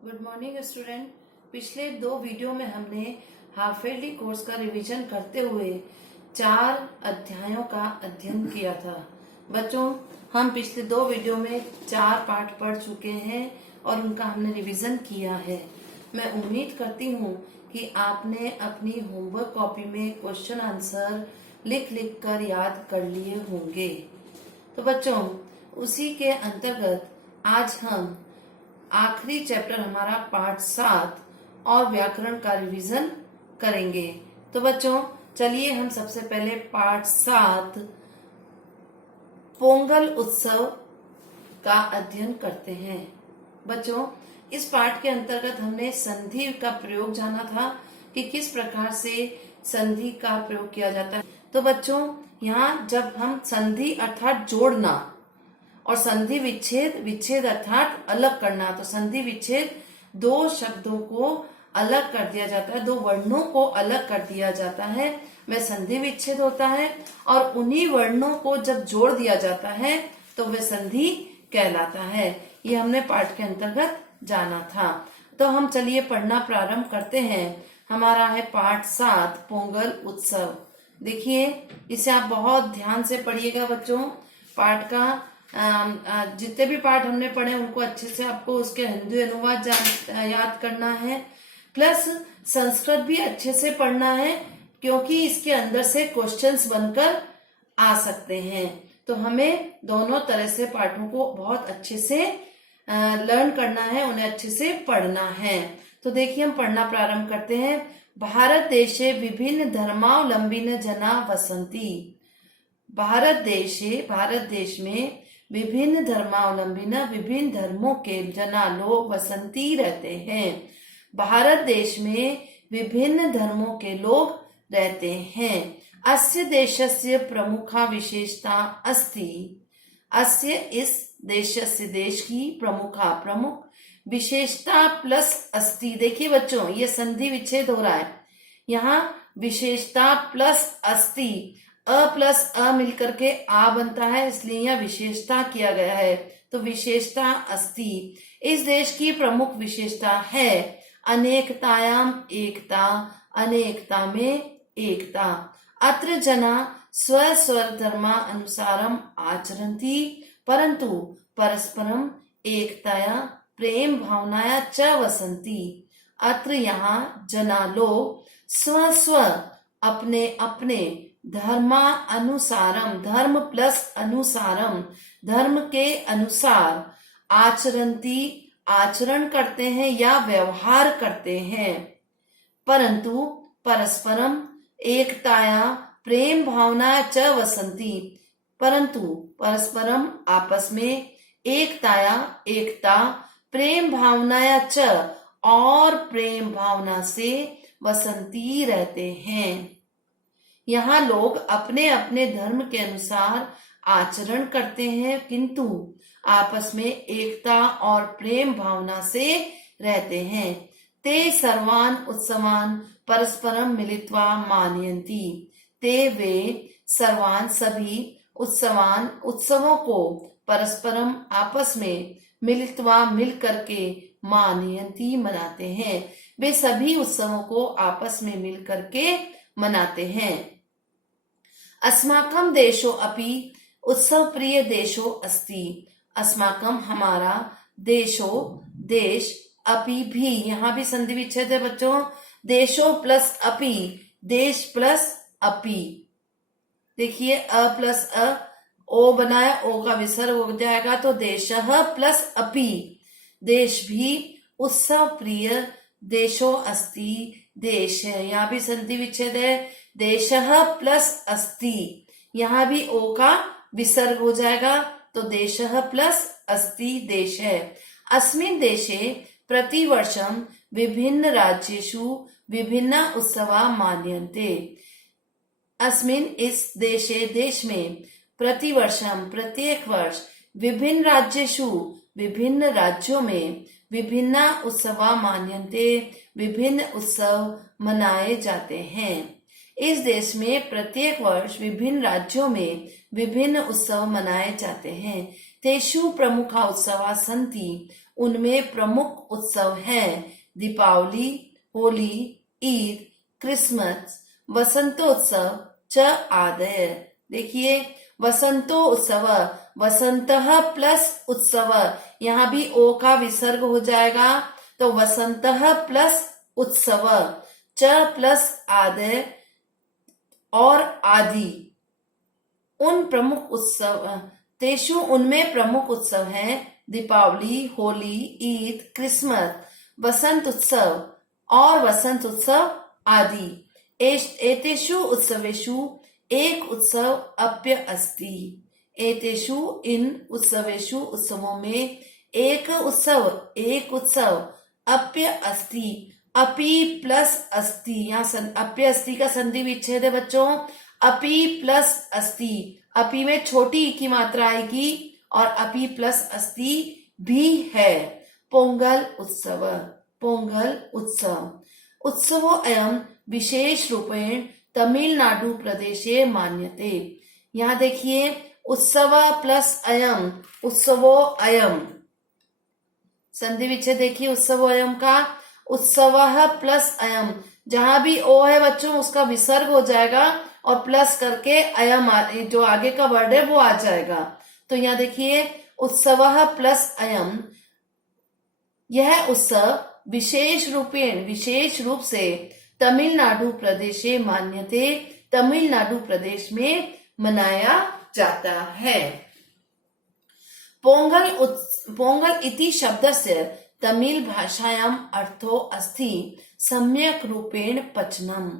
Good morning student. पिछले 2 video में हमने हाफ ईयरली कोर्स का रिवीजन करते हुए 4 अध्यायों का अध्ययन किया था। बच्चों, हम पिछले 2 वीडियो में 4 पाठ पढ़ चुके हैं और उनका हमने रिवीजन किया है। मैं उम्मीद करती हूँ कि आपने अपनी होमवर्क कॉपी में क्वेश्चन आंसर लिख लिख कर याद कर लिए होंगे। तो बच्चों, उसी के अंतर्गत आज हम आखिरी चैप्टर हमारा पाठ 7 और व्याकरण का रिवीजन करेंगे। तो बच्चों, चलिए हम सबसे पहले पाठ 7 पोंगल उत्सव का अध्ययन करते हैं। बच्चों, इस पाठ के अंतर्गत हमने संधि का प्रयोग जाना था कि किस प्रकार से संधि का प्रयोग किया जाता है। तो बच्चों, यहाँ जब हम संधि अर्थात जोड़ना और संधि विच्छेद, विच्छेद अर्थात अलग करना, तो संधि विच्छेद 2 शब्दों को अलग कर दिया जाता है, 2 वर्णों को अलग कर दिया जाता है, वह संधि विच्छेद होता है। और उन्हीं वर्णों को जब जोड़ दिया जाता है तो वह संधि कहलाता है। ये हमने पाठ के अंतर्गत जाना था। तो हम चलिए पढ़ना प्रारंभ करते हैं। हमारा है पाठ 7 पोंगल उत्सव। देखिए, इसे आप बहुत ध्यान से पढ़िएगा बच्चों। पाठ का जितने भी पाठ हमने पढ़े उनको अच्छे से आपको उसके हिंदी अनुवाद याद करना है, प्लस संस्कृत भी अच्छे से पढ़ना है, क्योंकि इसके अंदर से क्वेश्चंस बनकर आ सकते हैं। तो हमें दोनों तरह से पाठों को बहुत अच्छे से लर्न करना है, उन्हें अच्छे से पढ़ना है। तो देखिए, हम पढ़ना प्रारंभ करते हैं। भारत देशे विभिन्न धर्मावलंबिन जना वसंती। भारत देश में विभिन्न धर्मावलंबी विभिन्न धर्मों के जना लोग वसंती रहते हैं। भारत देश में विभिन्न धर्मों के लोग रहते हैं। अस्य देशस्य प्रमुखा विशेषता अस्ति। अस्य इस देशस्य देश की प्रमुख विशेषता प्लस अस्ति। देखिए बच्चों, ये संधि विच्छेद हो रहा है। यहाँ विशेषता प्लस अस्ति, अ प्लस अ मिलकर के आ बनता है, इसलिए यह विशेषता किया गया है। तो विशेषता अस्ति। इस देश की प्रमुख विशेषता है अनेकतायाम एकता, अनेकता में एकता। अत्र जना स्व धर्मा अनुसारम आचरन्ति, परंतु परस्परम एकताया प्रेम भावनाया च वसंती। अत्र यहाँ जना लोग स्व अपने अपने धर्मा अनुसारम, धर्म प्लस अनुसारम, धर्म के अनुसार, आचरन्ति आचरण करते हैं या व्यवहार करते हैं, परंतु परस्परम एकताया प्रेम भावना च वसंती, परंतु परस्परम आपस में एकताया एकता, प्रेम भावनाया च और प्रेम भावना से वसंती रहते हैं। यहाँ लोग अपने अपने धर्म के अनुसार आचरण करते हैं, किंतु आपस में एकता और प्रेम भावना से रहते हैं। ते सर्वान उत्सवान परस्परम मिलित्वा मानयन्ति। ते वे सर्वान सभी उत्सवान उत्सवों को परस्परम आपस में मिलित्वा मिल करके मानयन्ति मनाते हैं। वे सभी उत्सवों को आपस में मिल करके मनाते हैं। अस्माकम देशो अपि उत्सव प्रिय देशो अस्ति। अस्माकम हमारा, देशो देश, अपि भी, यहाँ भी संधि विच्छेद है बच्चों। देशो प्लस अपि, देश प्लस अपि। देखिए, अ प्लस अ, ओ बनाया, ओ का विसर्ग हो जाएगा, तो देशः प्लस अपि, देश भी उत्सव प्रिय देशो अस्ति, देश है। यहाँ भी संधि विच्छेद है, देशः प्लस अस्ति, यहाँ भी ओ का विसर्ग हो जाएगा, तो देशः प्लस अस्ति, देश है। अस्मिन् देशे प्रतिवर्षम विभिन्न राज्येषु विभिन्न उत्सवा मान्यन्ते। अस्मिन् इस देशे देश में, प्रतिवर्षम प्रत्येक वर्ष, विभिन्न राज्येषु विभिन्न राज्यों में, विभिन्न उत्सवा मान्यन्ते विभिन्न उत्सव मनाए जाते हैं। इस देश में प्रत्येक वर्ष विभिन्न राज्यों में विभिन्न उत्सव मनाए जाते हैं। तेषु प्रमुखा उत्सवा सन्ति, उनमें प्रमुख उत्सव हैं दीपावली, होली, ईद, क्रिसमस, वसंतोत्सव च आदय। देखिए वसंतोत्सव, वसंतः प्लस उत्सव, यहाँ भी ओ का विसर्ग हो जाएगा, तो वसंतः प्लस उत्सव, च प्लस आदय और आदि, उन प्रमुख उत्सव, तेषु उनमें प्रमुख उत्सव हैं दीपावली, होली, ईद, क्रिसमस, वसंत उत्सव और वसंत उत्सव आदि। एतेषु उत्सवेषु एक उत्सव अप्य अस्ति। एतेषु इन उत्सवेषु उत्सवों में एक उत्सव अप्य अस्ति, अपि प्लस अस्ति, यहाँ अप्य अस्ति का संधि विच्छेद है बच्चों, अपि प्लस अस्ति, अपि में छोटी ई की मात्रा आएगी और अपि प्लस अस्ति भी है। पोंगल उत्सव, पोंगल उत्सव, उत्सवो अयम विशेष रूपेण तमिलनाडु प्रदेशे मान्यते। यहाँ देखिए उत्सव प्लस अयम, उत्सवो अयम, संधि विच्छेद देखिए उत्सवो अयम का, उत्सव प्लस अयम, जहां भी ओ है बच्चों उसका विसर्ग हो जाएगा और प्लस करके अयम जो आगे का वर्ड है वो आ जाएगा। तो यहाँ देखिए उत्सव प्लस अयम, यह उत्सव विशेष रूप से तमिलनाडु प्रदेशे मान्यते, तमिलनाडु प्रदेश में मनाया जाता है। पोंगल इति शब्दस्य तमिल भाषायाम अर्थो अस्ति सम्यक रूपेण पचनम।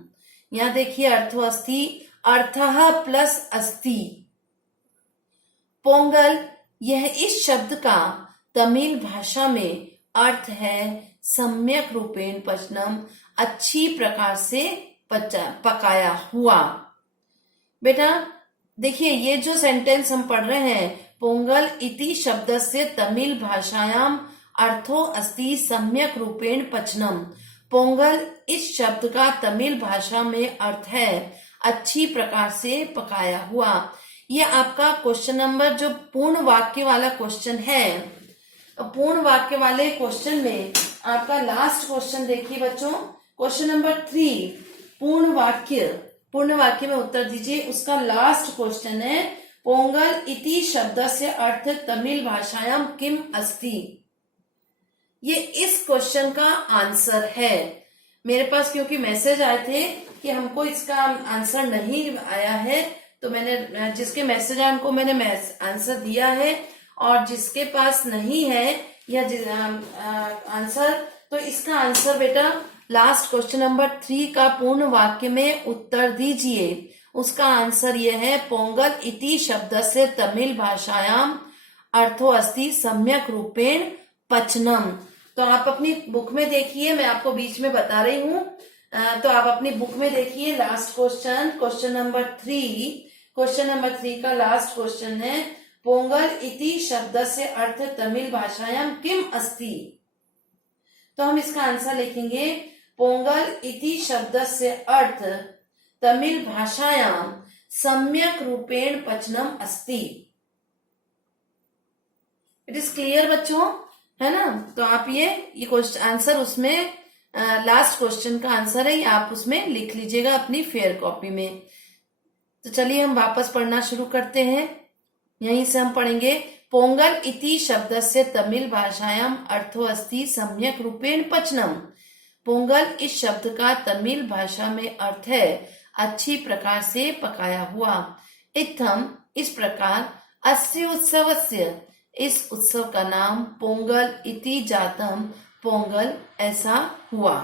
यहाँ देखिए अर्थो अस्ति, अर्थः प्लस अस्ति। पोंगल यह इस शब्द का तमिल भाषा में अर्थ है सम्यक रूपेण पचनम, अच्छी प्रकार से पकाया हुआ। बेटा देखिए ये जो सेंटेंस हम पढ़ रहे हैं, पोंगल इति शब्दस्य तमिल भाषायाम अर्थो अस्ति सम्यक रूपेण पचनम। पोंगल इस शब्द का तमिल भाषा में अर्थ है अच्छी प्रकार से पकाया हुआ। ये आपका क्वेश्चन नंबर जो पूर्ण वाक्य वाला क्वेश्चन है, पूर्ण वाक्य वाले क्वेश्चन में आपका लास्ट क्वेश्चन देखिए बच्चों, क्वेश्चन नंबर 3, पूर्ण वाक्य में उत्तर दीजिए। उसका लास्ट क्वेश्चन है पोंगल इति शब्दस्य अर्थ तमिल भाषायाम किम अस्ति। ये इस क्वेश्चन का आंसर है। मेरे पास क्योंकि मैसेज आए थे कि हमको इसका आंसर नहीं आया है, तो मैंने जिसके मैसेज आए उनको मैंने आंसर दिया है, और जिसके पास नहीं है या आंसर, तो इसका आंसर बेटा लास्ट क्वेश्चन नंबर 3 का पूर्ण वाक्य में उत्तर दीजिए। उसका आंसर यह है पोंगल इति शब्दस्य तमिल भाषायाम अर्थो अस्ति सम्यक रूपेण पचनम। तो आप अपनी बुक में देखिए, मैं आपको बीच में बता रही हूँ, तो आप अपनी बुक में देखिए लास्ट क्वेश्चन नंबर 3 का लास्ट क्वेश्चन है पोंगल इति शब्दस्य अर्थ तमिल भाषायाम किम अस्ति। तो हम इसका आंसर लिखेंगे पोंगल इति शब्दस्य अर्थ तमिल भाषायाम सम्यक रूपेण पचनम अस्ति। इट इज क्लियर बच्चों, है ना। तो आप ये क्वेश्चन आंसर उसमें लास्ट क्वेश्चन का आंसर है, ये आप उसमें लिख लीजिएगा अपनी फेयर कॉपी में। तो चलिए हम वापस पढ़ना शुरू करते हैं। यहीं से हम पढ़ेंगे पोंगल इति शब्दस्य तमिल भाषायाम अर्थो अस्ति सम्यक रूपेण पचनम। पोंगल इस शब्द का तमिल भाषा में अर्थ है अच्छी प्रकार से पकाया हुआ। इत्थम इस प्रकार अस्य उत्सवस्य इस उत्सव का नाम पोंगल इति जातम, पोंगल ऐसा हुआ।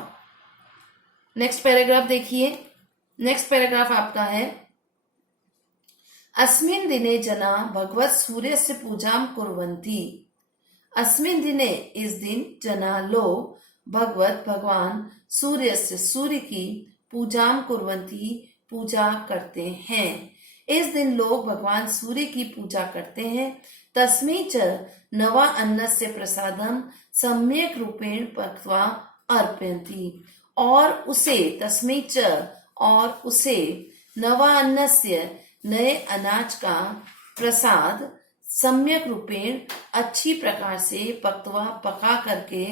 नेक्स्ट पैराग्राफ देखिए। नेक्स्ट पैराग्राफ आपका है अस्मिन् दिने जना भगवत सूर्यस्य पूजां कुर्वन्ति। अस्मिन् दिने इस दिन जना लोग भगवान सूर्यस्य सूर्य की पूजां कुर्वन्ति पूजा करते हैं। इस दिन लोग भगवान सूर्य की पूजा करते हैं। तस्मै च नवा अन्नस्य प्रसादम सम्यक रूपेण पक्त्वा अर्पयन्ति। और उसे तस्मै च और उसे नवा अन्नस्य नए अनाज का प्रसाद सम्यक रूपेण अच्छी प्रकार से पक्वा पका करके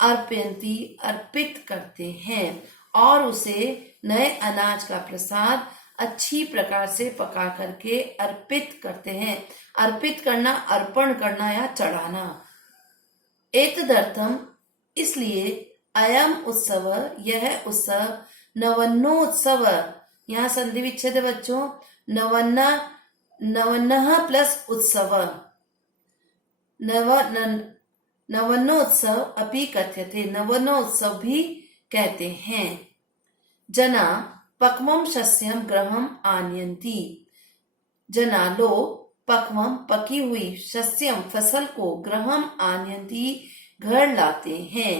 अर्पयंती अर्पित करते हैं और उसे नए अनाज का प्रसाद अच्छी प्रकार से पका करके अर्पित करते हैं। अर्पित करना, अर्पण करना या चढ़ाना। एतदर्थम, इसलिए अयम उत्सव, यह उत्सव नवन्नोत्सव, यहाँ संधि विच्छेद है बच्चों, नवन्ना नवन्नः प्लस उत्सव, नवन्नोत्सव अपि कथ्यते, नवन्नोत्सव भी कहते हैं। जना पक्वम शस्यम गृहम आनयन्ति, जना लोग पक्वम पकी हुई शस्यम फसल को गृहम आनयन्ति घर लाते हैं।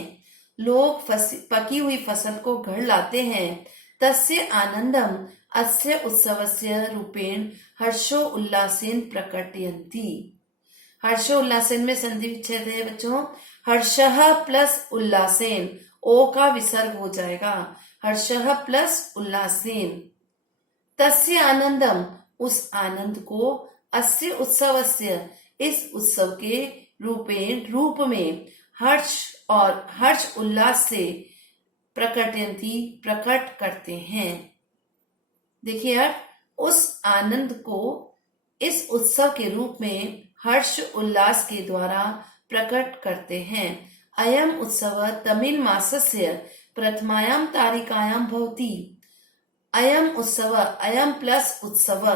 लोग पकी हुई फसल को घर लाते हैं। तस्य आनंदम अस्य उत्सवस्य रूपेण हर्षो उल्लासेन प्रकटयन्ति। हर्षो उल्लासेन में संधि विच्छेद है बच्चों, हर्षः प्लस उल्लासेन, ओ का विसर्ग हो जाएगा, हर्षः प्लस उल्लासेन। तस्य आनंदम, उस आनंद को, अस्य उत्सवस्य, इस उत्सव के रूपेण, रूप में, हर्ष और हर्ष उल्लास से प्रकटयन्ति प्रकट करते हैं। देखिए यार, उस आनंद को इस उत्सव के रूप में हर्ष उल्लास के द्वारा प्रकट करते हैं। अयम उत्सव तमिल मासस्य प्रथमायाम तारिकायाम भवति। अयम उत्सव, अयम प्लस उत्सव,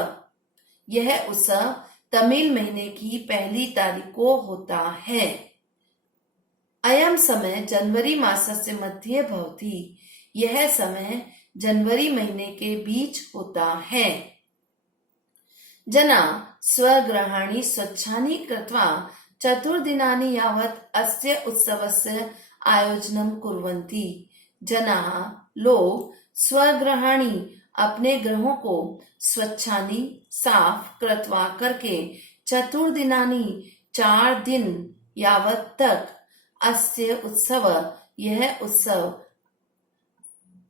यह उत्सव तमिल महीने की पहली तारीख को होता है। अयम समय जनवरी मासस्य मध्ये भवति, यह समय जनवरी महीने के बीच होता है। जना स्वगृहाणि स्वच्छानि कृत्वा चतुर्दिनानि यावत् अस्य उत्सवस्य आयोजनं कुर्वन्ति। जनाः लोग स्वगृहाणि अपने ग्रहों को स्वच्छानि साफ कृत्वा करके चतुर्दिनानि 4 दिन यावत् तक अस्य उत्सव, यह उत्सव,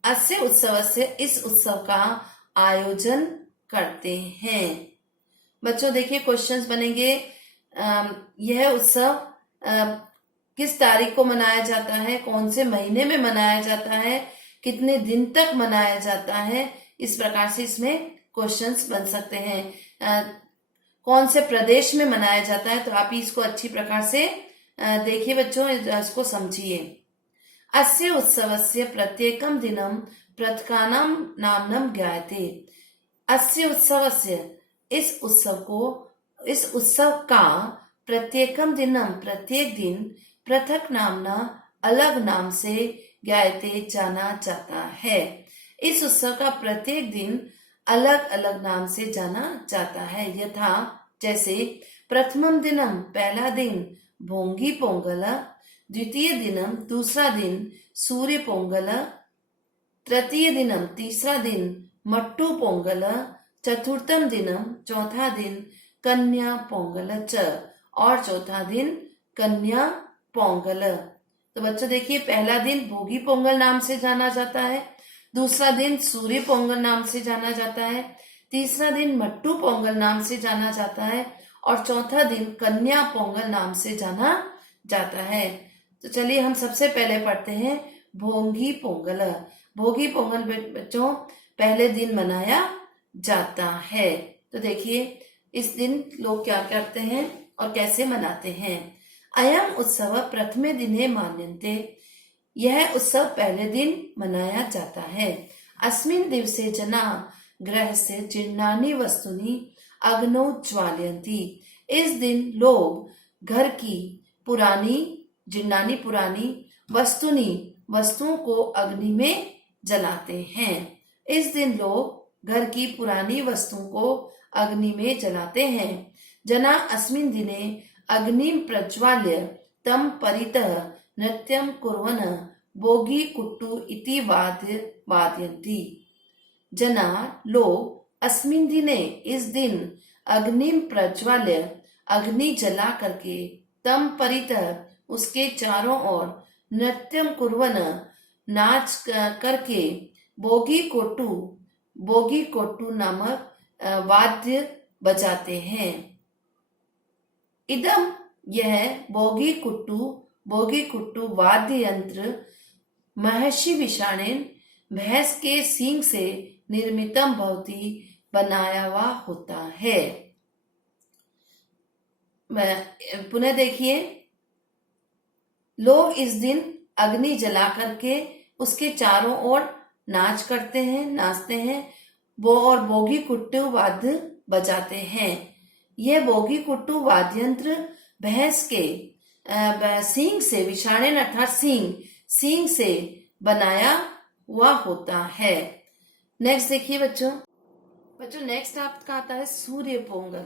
अस्य उत्सव से, इस उत्सव का आयोजन करते हैं। बच्चों देखिए क्वेश्चंस बनेंगे, यह उत्सव किस तारीख को मनाया जाता है, कौन से महीने में मनाया जाता है, कितने दिन तक मनाया जाता है, इस प्रकार से इसमें क्वेश्चंस बन सकते हैं। कौन से प्रदेश में मनाया जाता है, तो आप इसको अच्छी प्रकार से देखिए बच्चों, इसको समझिए। अस्य उत्सवस्य प्रत्येकं दिनं पृथकानां नाम्नं ज्ञायते। अस्य उत्सवस्य, इस उत्सव का प्रत्येकं दिनं, प्रत्येक दिन, पृथक नामना, अलग नाम से, ज्ञायते जाना जाता है। इस उत्सव का प्रत्येक दिन अलग अलग नाम से जाना जाता है। यथा, जैसे प्रथमं दिनं, पहला दिन भोंगी पोंगल, द्वितीय दिनम, दूसरा दिन सूर्य पोंगल, तृतीय दिनम, तीसरा दिन मट्टू पोंगल, चतुर्थम दिनम, चौथा दिन कन्या पोंगल च, और चौथा दिन कन्या पोंगल। तो बच्चों देखिए, पहला दिन भोगी पोंगल नाम से जाना जाता है, दूसरा दिन सूर्य पोंगल नाम से जाना जाता है, तीसरा दिन मट्टू पोंगल नाम से जाना जाता है, और चौथा दिन कन्या पोंगल नाम से जाना जाता है। तो चलिए हम सबसे पहले पढ़ते हैं भोगी पोंगल। भोगी पोंगल बच्चों पहले दिन मनाया जाता है। तो देखिए इस दिन लोग क्या करते हैं और कैसे मनाते हैं। अयम उत्सव प्रथमे दिने मान्यन्ते, यह उत्सव पहले दिन मनाया जाता है। अस्मिन् दिवसे जना गृहस्य जीर्णानि वस्तूनि अग्नौ ज्वालयन्ति, इस दिन लोग घर की पुरानी, जीर्णानि पुरानी, वस्तुओं को अग्नि में जलाते हैं। इस दिन लोग घर की पुरानी वस्तुओं को अग्नि में जलाते हैं। जना अस्मिन् दिने अग्निं प्रज्वाल्य तं परितः नृत्यं कुर्वन् भोगी कुट्टू इति वादयन्ति। जना लोग अस्मिन् दिने, इस दिन, अग्निं प्रज्वाल्य, अग्नि जला करके, तम परितः, उसके चारों ओर, नृत्यम कुर्वन, नाच करके, भोगी कोट्टू नामक वाद्य बजाते हैं। इदम यह बोगी कुट्टू वाद्य यंत्र महर्षि विषाणेन भैंस के सींग से निर्मितम भवती बनाया हुआ होता है। पुनः देखिए, लोग इस दिन अग्नि जला करके उसके चारों ओर नाच करते हैं, नाचते हैं, वो और बोगी कुट्टू वाद्य बजाते हैं। यह बोगी कुट्टू वाद्य यंत्र भैंस के सींग से, विषाणेन अर्थात सींग से बनाया हुआ होता है। नेक्स्ट देखिए बच्चों, नेक्स्ट आपका आता है सूर्य पोंगल।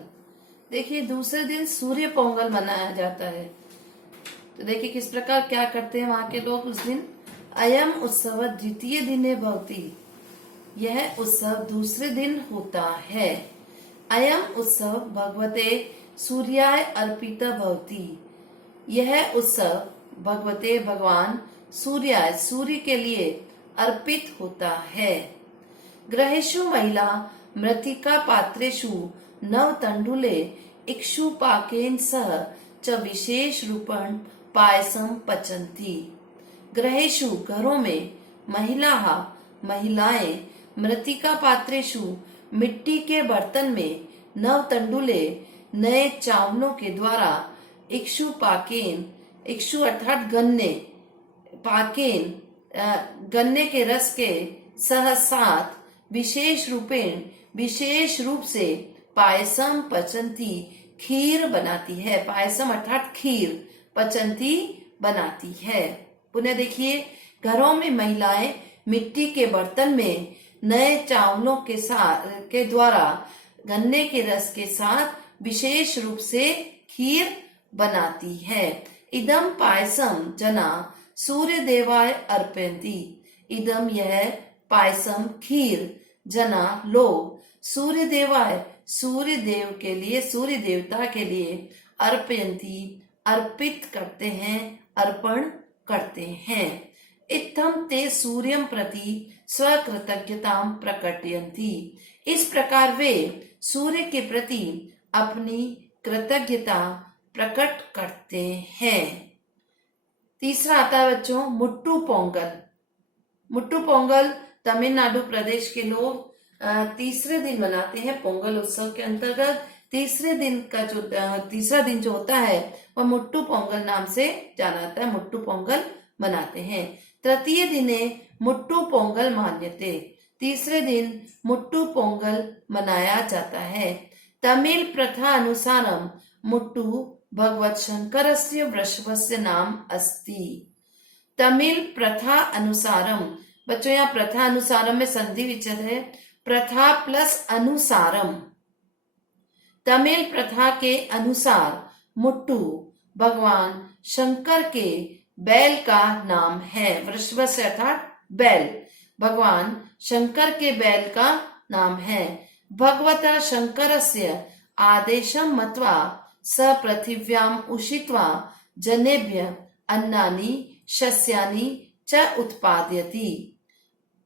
देखिए, दूसरे दिन सूर्य पोंगल मनाया जाता है। तो देखिए किस प्रकार क्या करते हैं वहां के लोग उस दिन। अयम उत्सव द्वितीय दिने भवति, यह उत्सव दूसरे दिन होता है। अयम उत्सव भगवते सूर्याय अर्पिता भवति, यह उत्सव भगवते भगवान सूर्य के लिए अर्पित होता है। ग्रहेषु महिला मृत्तिका पात्रेषु नव तंडुले इक्षु पाकेन सह च विशेष रूपण पायसम पचन्ति। ग्रहेषु घरों में महिलाएं मृत्तिका पात्रेषु मिट्टी के बर्तन में नव तंडुले नए चावलों के द्वारा इक्षु पाकेन, इक्षु अर्थात गन्ने, पाकेन गन्ने के रस के साथ विशेष रूप से पायसम पचन्ति, खीर बनाती है। पायसम अर्थात खीर, पचन्ति बनाती है। पुनः देखिए, घरों में महिलाएं मिट्टी के बर्तन में नए चावलों के द्वारा गन्ने के रस के साथ विशेष रूप से खीर बनाती है। इदम पायसम जना सूर्य देवाय अर्पयन्ति, इदम यह पायसम खीर जना लोग सूर्य देवाय, सूर्य देवता के लिए अर्पयन्ति अर्पित करते हैं, अर्पण करते हैं। इत्थम ते सूर्यम प्रति स्वकृतज्ञताम प्रकटयन्ति, इस प्रकार वे सूर्य के प्रति अपनी कृतज्ञता प्रकट करते हैं। तीसरा आता है बच्चों मुट्टू पोंगल। मुट्टू पोंगल तमिलनाडु प्रदेश के लोग तीसरे दिन मनाते हैं। पोंगल उत्सव के अंतर्गत तीसरा दिन जो होता है वह मुट्टू पोंगल नाम से जाना जाता है। मुट्टू पोंगल मनाते हैं। तृतीय दिने मुट्टू पोंगल मान्यते, तीसरे दिन मुट्टू पोंगल मनाया जाता है। तमिल प्रथा अनुसारम मुट्टू भगवत शंकरस्य वृषभस्य नाम अस्ति। तमिल प्रथा अनुसारम, बच्चों यहाँ प्रथा अनुसारम में संधि विच्छेद है, प्रथा प्लस अनुसारम। तमिल प्रथा के अनुसार मुट्टू भगवान शंकर के बैल का नाम है। वृषभस्य अर्थात बैल, भगवान शंकर के बैल का नाम है। भगवता शंकरस्य आदेशं मत्वा स पृथिव्याम उषित्वा जनेभ्य अन्नानि शस्यानि च उत्पादयति।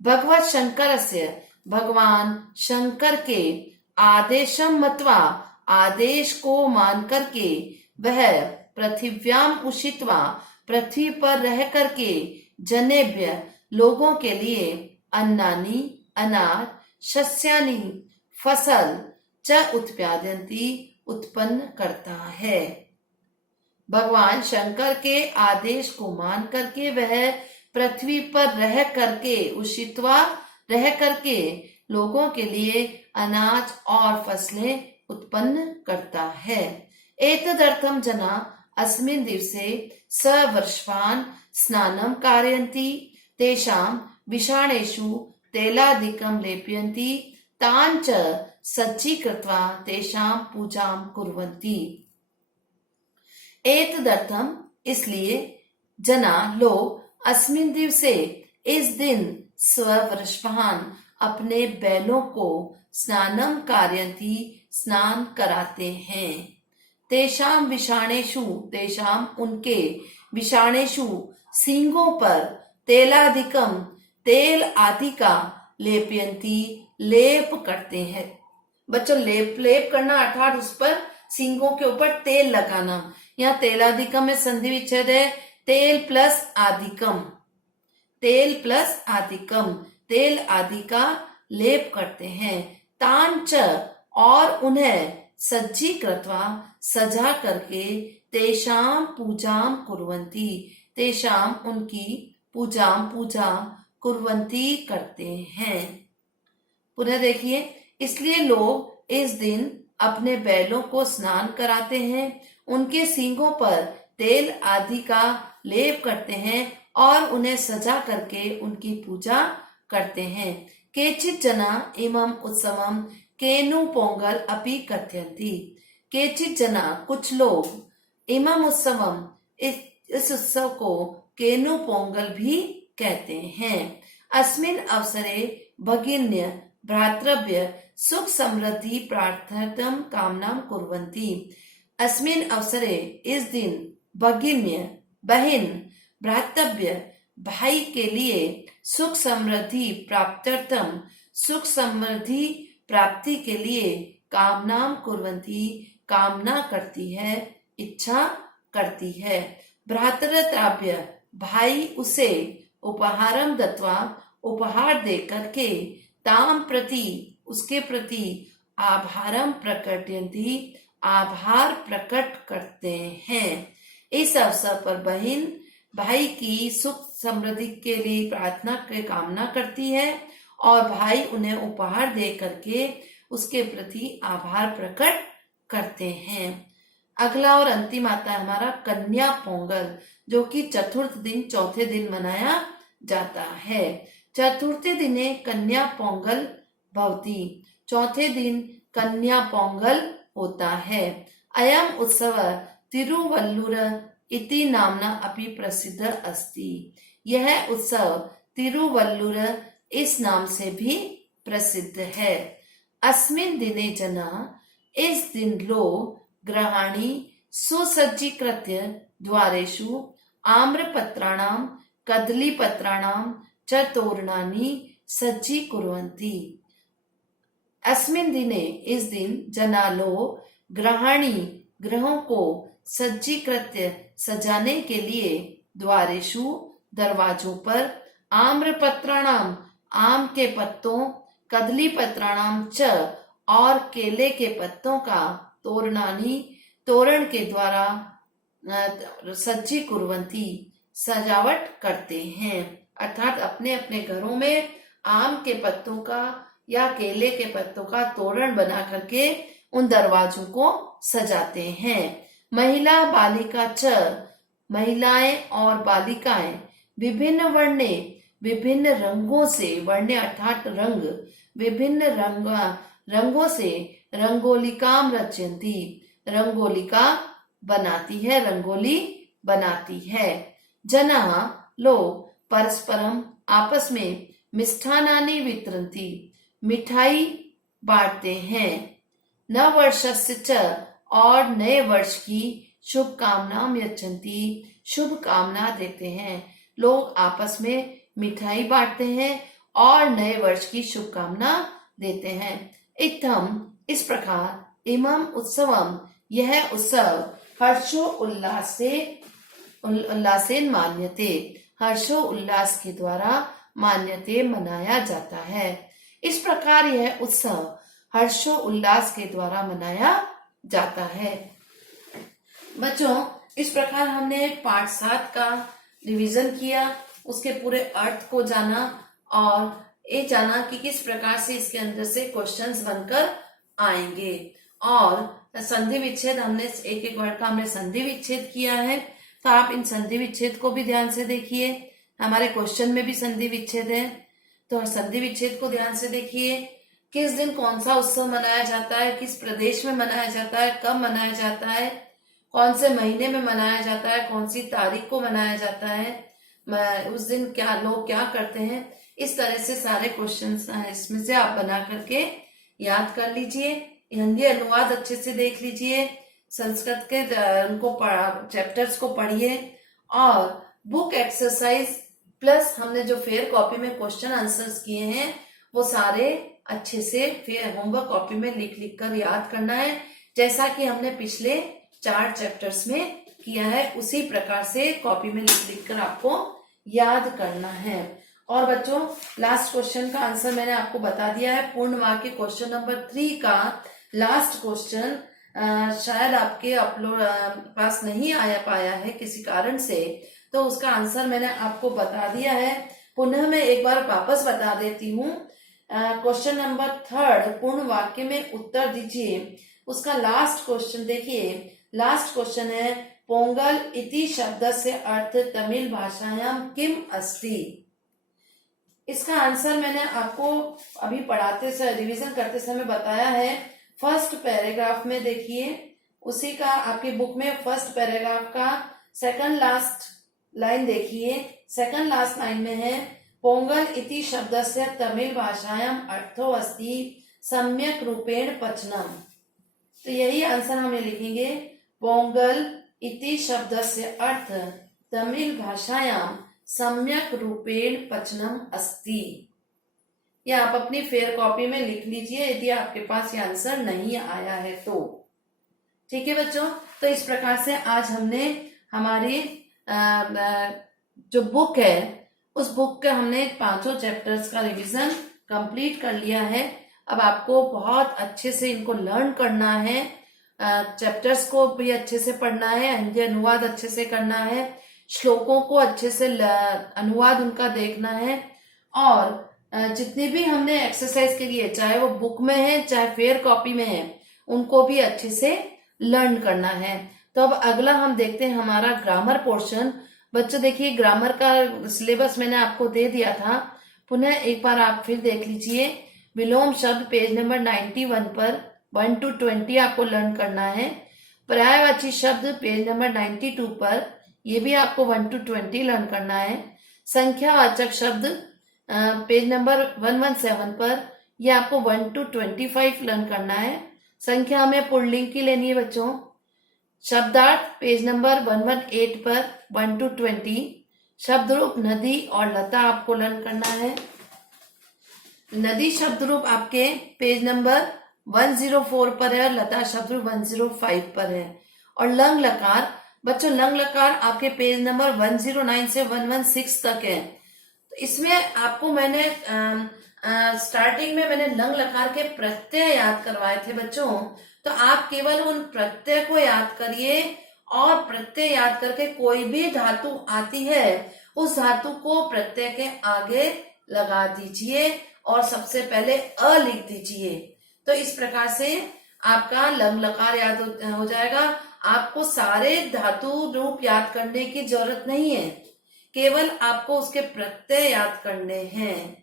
भगवत शंकरस्य, भगवान शंकर के आदेशं मत्वा, आदेश को मान करके, वह पृथिव्याम उषित्वा, पृथ्वी पर रह करके, जनेभ्य लोगों के लिए, अन्नानि अनाज, शस्यानि फसल, च उत्पादयन्ति उत्पन्न करता है। भगवान शंकर के आदेश को मान करके वह पृथ्वी पर रह करके, उषित्वा रह करके लोगों के लिए अनाज और फसलें उत्पन्न करता है। एतदर्थम जना अस्मिन् दिवसे सवर्षान् स्नानं कारयन्ति, तेषां विषाणेषु तैलादिकं लेपयन्ति, तान् च सज्जीकृत्वा तेषां पूजां कुर्वन्ति। एतदर्थम इसलिए, जना लोग अस्मिन् दिवसे इस दिन स्ववृषभान् अपने बैलों को स्नानं कारयन्ति स्नान कराते हैं। तेषां विषाणेषु, तेषां उनके, विषाणेषु सींगों पर, तेलादिकम तेल आदि का, लेपयन्ति लेप करते हैं। बच्चों लेप करना अर्थात उस पर सींगों के ऊपर तेल लगाना। यहाँ तेलादिकम में संधि विच्छेद है, तेल प्लस आदिकम, तेल प्लस आदिकम, तेल आदि का लेप करते हैं। तान च, और उन्हें सज्जी कृत्वा, सजा करके, तेषाम पूजाम कुर्वन्ति, तेषाम उनकी, पूजाम पूजा, कुर्वन्ति करते हैं। पुनः देखिए, इसलिए लोग इस दिन अपने बैलों को स्नान कराते हैं, उनके सींगों पर तेल आदि का लेप करते हैं और उन्हें सजा करके उनकी पूजा करते हैं। केचित जना इमं उत्सवम केनु पोंगल अपि कथयन्ति। केचित जना, कुछ लोग, इमं उत्सवम, इस उत्सव को केनु पोंगल भी कहते हैं। अस्मिन अवसरे भगिन्य भ्रातृव्य सुख समृद्धि प्रार्थनार्थम कामनाम कुर्वन्ति। अस्मिन अवसरे, इस दिन, भगिन्य बहन, भ्रातृव्य भाई के लिए, सुख समृद्धि प्राप्त्यर्थम, सुख समृद्धि प्राप्ति के लिए, कामनाम कुर्वन्ति, कामना करती है, इच्छा करती है। भ्रातृत्राभ्य, भाई उसे, उपहारम दत्वा, उपहार दे करके, ताम प्रति, उसके प्रति, आभारम प्रकटयन्ति, आभार प्रकट करते हैं। इस अवसर पर बहन भाई की सुख समृद्धि के लिए प्रार्थना की कामना करती है और भाई उन्हें उपहार दे करके उसके प्रति आभार प्रकट करते हैं। अगला और अंतिम आता है हमारा कन्या पोंगल, जो कि चतुर्थ दिन, चौथे दिन मनाया जाता है। चतुर्थे दिने कन्या पोंगल भवति, चौथे दिन कन्या पोंगल होता है। अयम उत्सव तिरुवल्लुर इति नामना अपि प्रसिद्ध अस्ति। यह उत्सव तिरुवल्लुर इस नाम से भी प्रसिद्ध है। अस्मिन दिने जना, इस दिन लोग, गृहाणि सुसज्जीकृत्य द्वारेषु आम्रपत्राणां कदलीपत्राणां च तोरणानि सज्जीकुर्वन्ति। अस्मिन दिने, इस दिन, जना लोग, गृहाणि गृहों को, सज्जीकृत्य सजाने के लिए, द्वारेषु दरवाजों पर, आम्रपत्राणाम आम के पत्तों, कदली पत्राणाम च और केले के पत्तों का, तोरणानी तोरण के द्वारा, सज्जी कुर्वन्ति सजावट करते हैं। अर्थात अपने अपने घरों में आम के पत्तों का या केले के पत्तों का तोरण बना करके उन दरवाजों को सजाते हैं। महिला बालिका च, महिलाएं और बालिकाएं, विभिन्न वर्णे, विभिन्न रंगों से, वर्णे अर्थात रंग, विभिन्न रंगों से, रंगोलिकाम रचयन्ति, रंगोलिका बनाती है, रंगोली बनाती है। जना लोग परस्परम आपस में मिष्ठानानि वितरन्ति, मिठाई बांटते हैं। नववर्षस्य च, और नए वर्ष की शुभकामना यच्छन्ति, शुभ कामना देते हैं। लोग आपस में मिठाई बांटते हैं और नए वर्ष की शुभकामना देते हैं। इत्थम, इस प्रकार, इमम उत्सवम, यह उत्सव, हर्षो उल्लासेन मान्यते, हर्षो उल्लास के द्वारा मान्यते, मनाया जाता है। इस प्रकार यह उत्सव हर्षो उल्लास के द्वारा मनाया जाता है। बच्चों, इस प्रकार हमने पाठ 7 का रिवीजन किया, उसके पूरे अर्थ को जाना और ये जाना कि किस प्रकार से इसके अंदर से क्वेश्चंस बनकर आएंगे। और संधि विच्छेद, हमने एक एक वर्ड का हमने संधि विच्छेद किया है, तो आप इन संधि विच्छेद को भी ध्यान से देखिए। हमारे क्वेश्चन में भी संधि विच्छेद है, तो संधि विच्छेद को ध्यान से देखिए। किस दिन कौन सा उत्सव मनाया जाता है, किस प्रदेश में मनाया जाता है, कब मनाया जाता है, कौन से महीने में मनाया जाता है, कौन सी तारीख को मनाया जाता है, उस दिन क्या लोग क्या करते हैं। इस तरह से सारे क्वेश्चंस इसमें से आप बना करके याद कर लीजिए। हिंदी अनुवाद अच्छे से देख लीजिए, संस्कृत के उनको चैप्टर्स को पढ़िए और बुक एक्सरसाइज प्लस हमने जो फेयर कॉपी में क्वेश्चन आंसर्स किए हैं वो सारे अच्छे से फेयर होमवर्क कॉपी में लिख लिख कर याद करना है। जैसा कि हमने पिछले 4 चैप्टर्स में किया है, उसी प्रकार से कॉपी में लिख कर आपको याद करना है। और बच्चों लास्ट क्वेश्चन का आंसर मैंने आपको बता दिया है। पूर्ण वाक्य क्वेश्चन नंबर 3 का लास्ट क्वेश्चन शायद आपके अपलोड पास नहीं आया पाया है किसी कारण से, तो उसका आंसर मैंने आपको बता दिया है। पुनः मैं एक बार वापस बता देती हूँ। क्वेश्चन नंबर 3 पूर्ण वाक्य में उत्तर दीजिए। उसका लास्ट क्वेश्चन देखिए, लास्ट क्वेश्चन है पोंगल इति शब्दस्य अर्थ तमिल भाषायां किम अस्ति। इसका आंसर मैंने आपको अभी पढ़ाते समय रिवीजन करते समय बताया है। फर्स्ट पैराग्राफ में देखिए, उसी का आपकी बुक में फर्स्ट पैराग्राफ का सेकंड लास्ट लाइन देखिए। सेकंड लास्ट लाइन में है पोंगल इति शब्दस्य तमिल भाषायां अर्थो अस्ति सम्यक रूपेण पचनम। तो यही आंसर हमें लिखेंगे, पोंगल इति शब्दस्य अर्थ तमिल भाषायां सम्यक रूपेण पचनम अस्ति। या आप अपनी फेयर कॉपी में लिख लीजिए यदि आपके पास ये आंसर नहीं आया है तो। ठीक है बच्चों, तो इस प्रकार से आज हमने हमारी जो बुक है उस बुक के हमने 5 चैप्टर्स का रिवीजन कंप्लीट कर लिया है। अब आपको बहुत अच्छे से इनको लर्न करना है, चैप्टर्स को भी अच्छे से पढ़ना है, हिंदी अनुवाद अच्छे से करना है, श्लोकों को अच्छे से अनुवाद उनका देखना है, और जितनी भी हमने एक्सरसाइज के लिए चाहे वो बुक में है चाहे फेयर कॉपी में है उनको भी अच्छे से लर्न करना है। तो अब अगला हम देखते हैं हमारा ग्रामर पोर्शन। बच्चों देखिए ग्रामर का सिलेबस मैंने आपको दे दिया था, पुनः एक बार आप फिर देख लीजिए। विलोम शब्द पेज नंबर 91 पर 1 to 20 आपको लर्न करना है। पर्यायवाची शब्द पेज नंबर 92 पर, ये भी आपको 1 to 20 लर्न करना है। संख्यावाचक शब्द पेज नंबर 117 पर, ये आपको 1 to 25 लर्न करना है। संख्या हमें पुल्लिंग की लेनी है बच्चों। शब्दार्थ पेज नंबर 118 पर 1 to 20। शब्द रूप नदी और लता आपको लर्न करना है। नदी शब्द रूप आपके पेज नंबर 104 पर है और लता शब्द रूप 105 पर है। और लंग लकार बच्चों, लंग लकार आपके पेज नंबर 109 से 116 तक है। तो इसमें आपको मैंने स्टार्टिंग में मैंने लंग लकार के प्रत्यय याद करवाए थे बच्चों, तो आप केवल उन प्रत्यय को याद करिए और प्रत्यय याद करके कोई भी धातु आती है उस धातु को प्रत्यय के आगे लगा दीजिए और सबसे पहले अ लिख दीजिए। तो इस प्रकार से आपका लंग लकार याद हो जाएगा। आपको सारे धातु रूप याद करने की जरूरत नहीं है, केवल आपको उसके प्रत्यय याद करने हैं।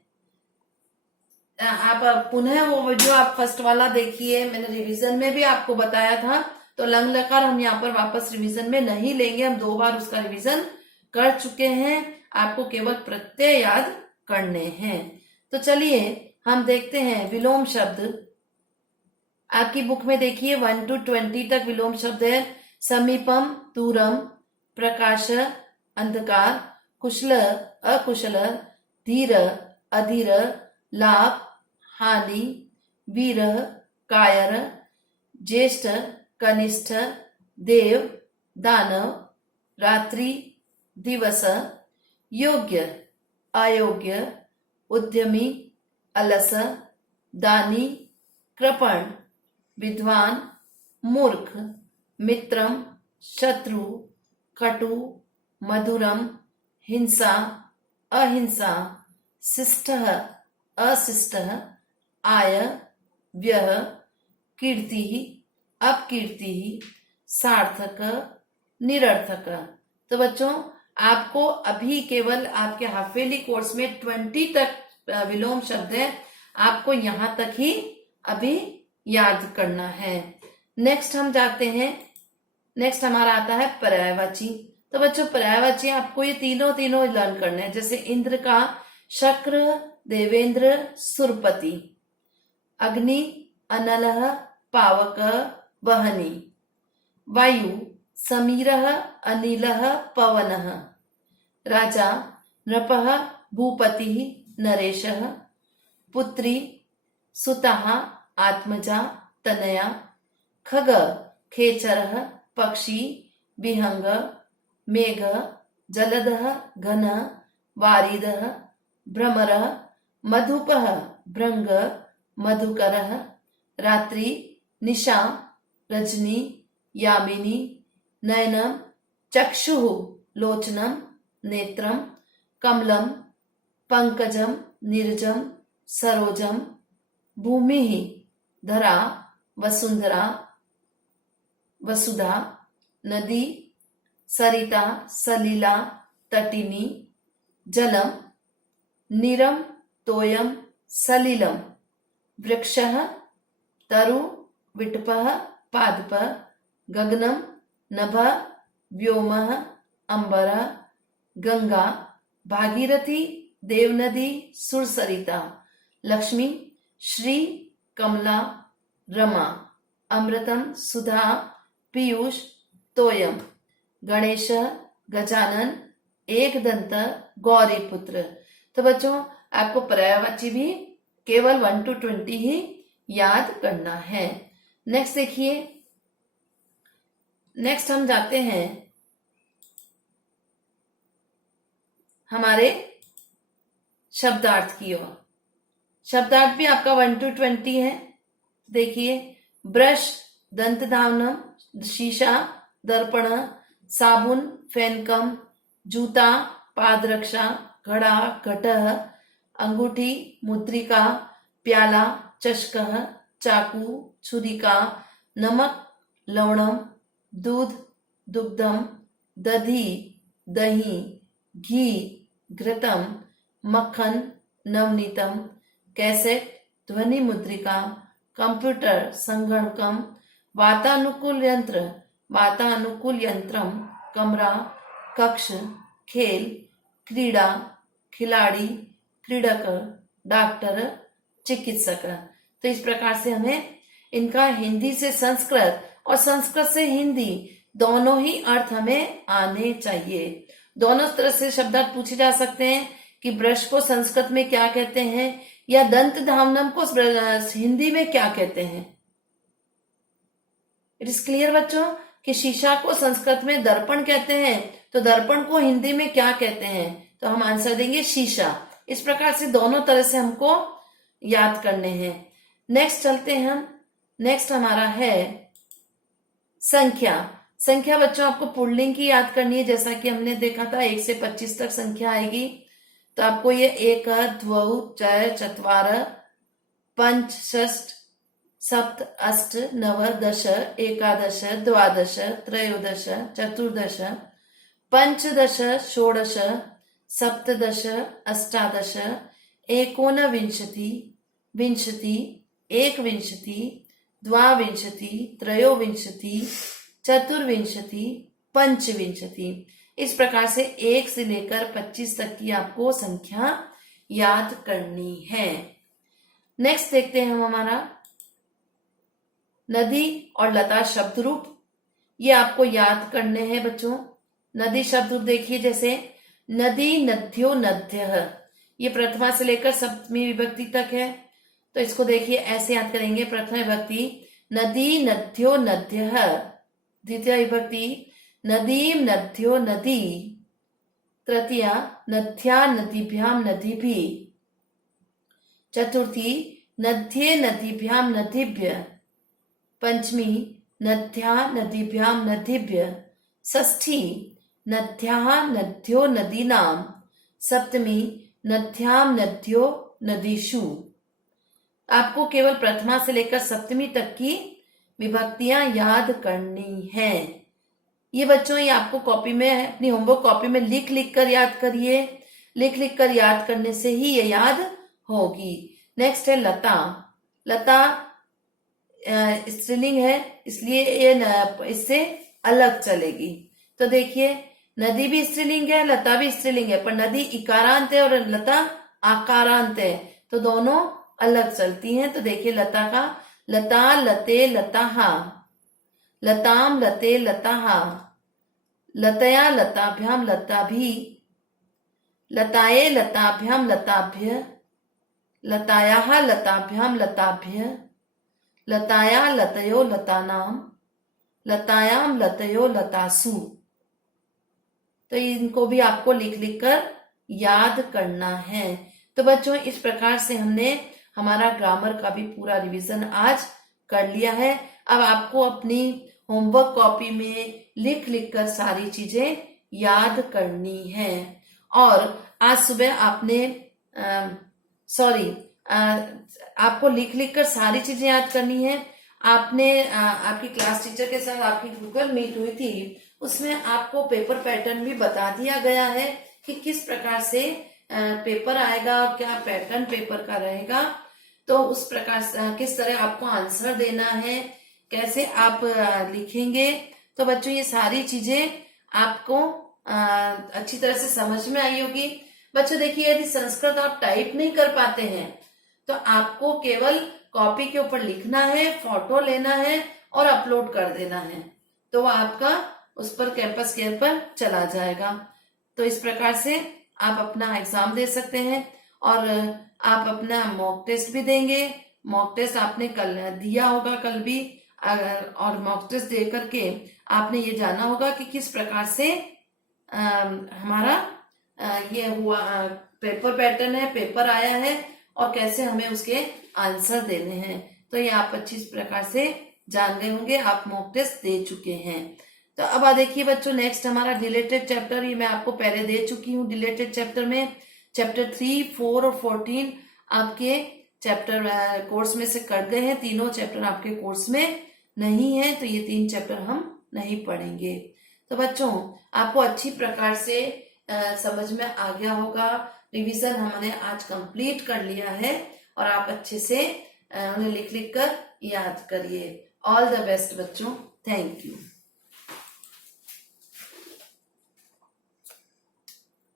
आप पुनः वो जो आप फर्स्ट वाला देखिए, मैंने रिवीजन में भी आपको बताया था। तो लंग लकार हम यहाँ पर वापस रिवीजन में नहीं लेंगे, हम 2 बार उसका रिवीजन कर चुके हैं। आपको केवल प्रत्यय याद करने हैं। तो चलिए हम देखते हैं विलोम शब्द। आपकी बुक में देखिए 1 to 20 तक विलोम शब्द है। समीपम, दूरम, प्रकाश, अंधकार, कुशल, अकुशल, धीर, अधीर, लाभ, हानि, वीर, कायर, ज्येष्ठ, कनिष्ठ, देव, दानव, रात्रि, दिवस, योग्य, अयोग्य, उद्यमी, अलस, दानी, कृपण, विद्वान, मूर्ख, मित्रम, शत्रु, कटु, मधुरम, हिंसा, अहिंसा, शिष्ट, अशिष्ट, आय, व्यय, कीर्ति, अपकीर्ति, सार्थक, निरर्थक। तो बच्चों आपको अभी केवल आपके हाफेली कोर्स में 20 तक विलोम शब्द है, आपको यहां तक ही अभी याद करना है। नेक्स्ट हम जाते हैं, नेक्स्ट हमारा आता है पर्यायवाची। तो बच्चों पर्यायवाची आपको ये तीनों लर्न करने हैं। जैसे इंद्र का शक्र, देवेंद्र, सुरपति, अग्नि, अनलः, पावक, वहनी, वायु, समीरः, अनिलः, पवनः, राजा, नृपः, भूपतिः, नरेशः, पुत्री, सुतः, आत्मजा, तनया, खग खेचरः पक्षी विहंग मेघ जलदः घन वारिदः भ्रमरः मधुपः भृंग मधुकरः रात्रि निशा रजनी यामिनी नयनम चक्षुः लोचनम नेत्रम कमलम पंकजम नीरजम सरोजम भूमि धरा वसुंधरा वसुधा नदी सरिता सलिला तटिनी जलम नीरम तोयम सलिलम वृक्षः तरु विटपः पादपः गगनम नभः व्योमः अंबरः गंगा भागीरथी देवनदी सुरसरिता लक्ष्मी श्री कमला रमा अमृतम सुधा पीयूष तोयम गणेश गजानन एक दंत गौरी पुत्र। तो बच्चों आपको पर्यायवाची भी केवल 1 to 20 ही याद करना है। नेक्स्ट देखिए, नेक्स्ट हम जाते हैं हमारे शब्दार्थ की ओर। शब्दार्थ भी आपका 1 to 20 है। देखिए, ब्रश दंत धावनम शीशा दर्पण साबुन फेनकम जूता पादरक्षा घड़ा घटः अंगूठी मुद्रिका प्याला चषकः चाकू छुरिका नमक लवणम दूध दुग्धम दधी दही घी घृतम मक्खन नवनीतम कैसेट ध्वनि मुद्रिका कंप्यूटर संगणकम वातानुकूल यंत्रम कमरा कक्ष खेल क्रीड़ा खिलाड़ी क्रीडक डॉक्टर चिकित्सक। तो इस प्रकार से हमें इनका हिंदी से संस्कृत और संस्कृत से हिंदी दोनों ही अर्थ हमें आने चाहिए। दोनों तरह से शब्दार्थ पूछे जा सकते हैं कि ब्रश को संस्कृत में क्या कहते हैं या दंत धावनम को हिंदी में क्या कहते हैं। इट इज क्लियर बच्चों कि शीशा को संस्कृत में दर्पण कहते हैं, तो दर्पण को हिंदी में क्या कहते हैं, तो हम आंसर देंगे शीशा। इस प्रकार से दोनों तरह से हमको याद करने हैं। नेक्स्ट चलते हैं हम। नेक्स्ट हमारा है संख्या। संख्या बच्चों आपको पुल्लिंग की याद करनी है, जैसा कि हमने देखा था 1 से 25 तक संख्या आएगी। तो आपको ये 1 द्वौ त्रय चत्वार पंच षष्ठ सप्त अष्ट नव दश एकादश द्वादश त्रयोदश चतुर्दश पंचदश षोडश सप्तदश अष्टादश एकोनविंशति विंशति एकविंशति द्वाविंशति त्रयोविंशति चतुर्विंशति पंचविंशति। इस प्रकार से 1 से लेकर 25 तक की आपको संख्या याद करनी है। नेक्स्ट देखते हैं हम हमारा नदी और लता शब्द रूप। ये आपको याद करने हैं बच्चों। नदी शब्द रूप देखिए, जैसे नदी नद्यो नद्यः, ये प्रथमा से लेकर सप्तमी विभक्ति तक है। तो इसको देखिए ऐसे याद करेंगे। प्रथम विभक्ति नदी नद्यो नद्यः, द्वितीय विभक्ति नदीम नद्यो नदी, तृतीया नद्या नदीभ्याम नदीभिः, चतुर्थी नद्ये नदीभ्याम नदीभ्यः, पंचमी नद्या नदीभ्याम नदीभ्यः, षष्ठी नद्याः नद्यो नदीनां, सप्तमी नद्याम नद्यो नदीषु। आपको केवल प्रथमा से लेकर सप्तमी तक की विभक्तियां याद करनी है। ये बच्चों ये आपको कॉपी में अपनी होमवर्क कॉपी में लिख लिख कर याद करिए। लिख लिख कर याद करने से ही ये याद होगी। नेक्स्ट है लता। लता स्त्रीलिंग है, इसलिए ये इससे अलग चलेगी। तो देखिए नदी भी स्त्रीलिंग है, लता भी स्त्रीलिंग है, पर नदी इकारांत है और लता आकारांत है, तो दोनों अलग चलती हैं। तो देखिए लता का लता लते लताहा, लताम लते लताहा, लतया लताभ्याम लताभि, लताये लताभ्याम लताभ्य, लतायाः लताभ्याम लताभ्य, लताया लतयो लतानाम, लतायाम लतयो लतासु। तो इनको भी आपको लिख लिख कर याद करना है। तो बच्चों इस प्रकार से हमने हमारा ग्रामर का भी पूरा रिवीजन आज कर लिया है। अब आपको अपनी होमवर्क कॉपी में लिख लिख कर सारी चीजें याद करनी है। और आज सुबह आपने आपको लिख लिख कर सारी चीजें याद करनी है। आपने आपकी क्लास टीचर के साथ आपकी गूगल मीट हुई थी, उसमें आपको पेपर पैटर्न भी बता दिया गया है कि किस प्रकार से पेपर आएगा, क्या पैटर्न पेपर का रहेगा। तो उस प्रकार से किस तरह आपको आंसर देना है, कैसे आप लिखेंगे। तो बच्चों ये सारी चीजें आपको अच्छी तरह से समझ में आई होगी। बच्चों देखिए, यदि संस्कृत आप टाइप नहीं कर पाते हैं तो आपको केवल कॉपी के ऊपर लिखना है, फोटो लेना है और अपलोड कर देना है, तो वो आपका उस पर कैंपस केयर पर चला जाएगा। तो इस प्रकार से आप अपना एग्जाम दे सकते हैं और आप अपना मॉक टेस्ट भी देंगे। मॉक टेस्ट आपने कल दिया होगा, कल भी, और मॉक टेस्ट दे करके आपने ये जाना होगा कि किस प्रकार से हमारा ये हुआ पेपर पैटर्न है, पेपर आया है और कैसे हमें उसके आंसर देने हैं। तो ये आप अच्छी प्रकार से जान गए होंगे, आप मॉक टेस्ट दे चुके हैं। तो अब देखिए बच्चों, नेक्स्ट हमारा डिलेटेड चैप्टर, ये मैं आपको पहले दे चुकी हूँ। डिलेटेड चैप्टर में चैप्टर 3, 4 और 14 आपके चैप्टर कोर्स में से कट गए हैं। तीनों चैप्टर आपके कोर्स में नहीं है, तो ये 3 चैप्टर हम नहीं पढ़ेंगे। तो बच्चों आपको अच्छी प्रकार से समझ में आ गया होगा। रिवीजन हमने आज कंप्लीट कर लिया है और आप अच्छे से उन्हें लिख लिख कर याद करिए। ऑल द बेस्ट बच्चों, थैंक यू।